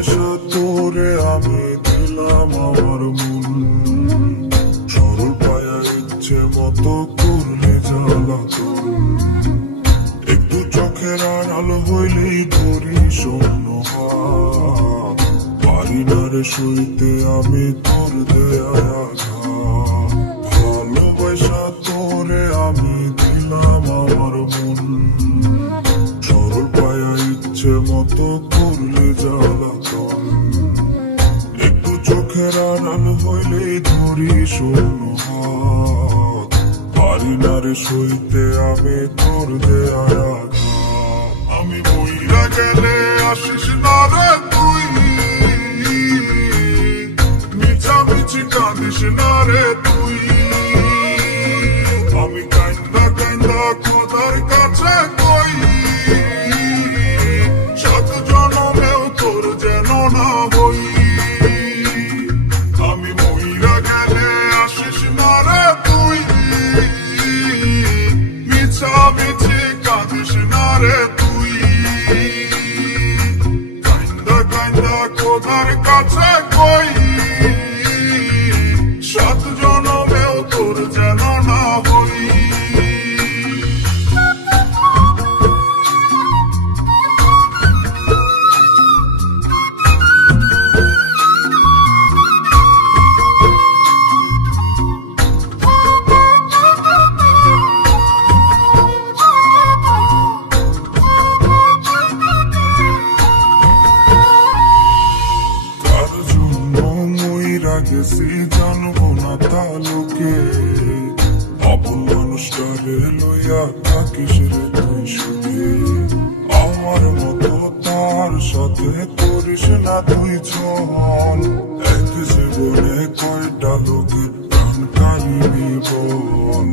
ভালোবাসা তোরে আমি দিলাম আমার মন, সরল পায়া ইচ্ছে মতো করলে জ্বালাতন। একটু চোখের আড়াল হইলেই ধরি শূন্য হাত, পারি না রে সইতে আমি তোর দেয়া আঘাত। ভালোবাসা তোরে আমি দিলাম আমার মন, সরল পায়া ইচ্ছে মতো করলে জ্বালাতন। একটু চোখের আড়াল হইলেই ধরি শূন্য হাত, পারি না রে সইতে আমি তোর দেয়া আঘাত। আমি মইরা গেলে আসিস না রে তুই, মিছামিছি কাঁদিস না রে তুই। আমি কান্দা কান্দা খোদার কাছে কই, সাত জনমেও তোর যেন না হই। আমি মইরা গেলে আসিস না রে তুই, মিছামিছি কাঁদিস না রে তুই। কান্দা কান্দা খোদার কাছে কই, সাত জনমেও তোর যেন না হই। গেছি জানবো না তালুকে, আপন মানুষটারে লইয়া থাকিস রে তুই সুখে। আমার মতো তার সাথে করিস না তুই ছল, এক জীবনে কয়টা লোকের প্রাণ কাহিনী বল।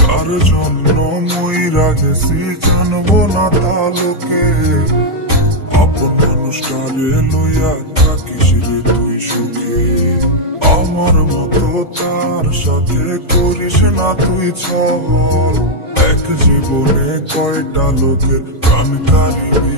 কার জন্য মইরা গেছি জানবো না তালুকে, আপন মানুষটারে লইয়া থাকিস রে তুই সুখে। আমার মতো তার সাথে করিস না তুই ছল, এক জীবনে কয়টা লোকের প্রাণ কাহিনী